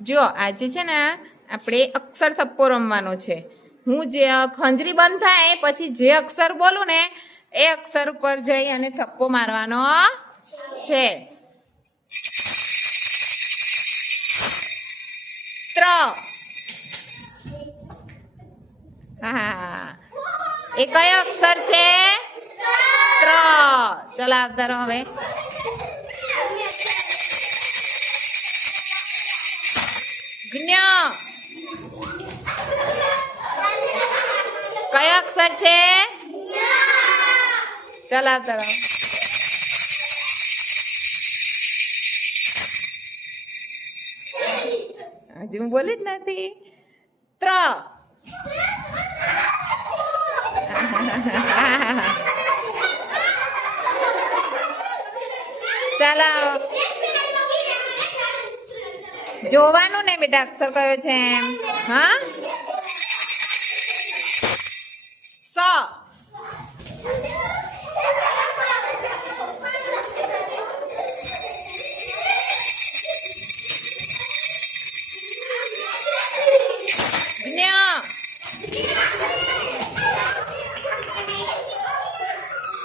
જો આજે છે ને આપણે અક્ષર થપ્પો રમવાનો છે. હું જે ખંજરી બંધ થાય પછી જે અક્ષર બોલું ને એ અક્ષર ઉપર જઈ અને થપ્પો મારવાનો છે. ત્ર. હા, એ કયો અક્ષર છે? ત્ર. ચલો આવતા રહો હવે. જ્ઞ. કયો અક્ષર છે? ચલ આવતા રહો. હજી હું બોલી જ નથી. ત્ર. ચાલો જોવાનું ને બેટા અક્ષર કયો છે એમ. હા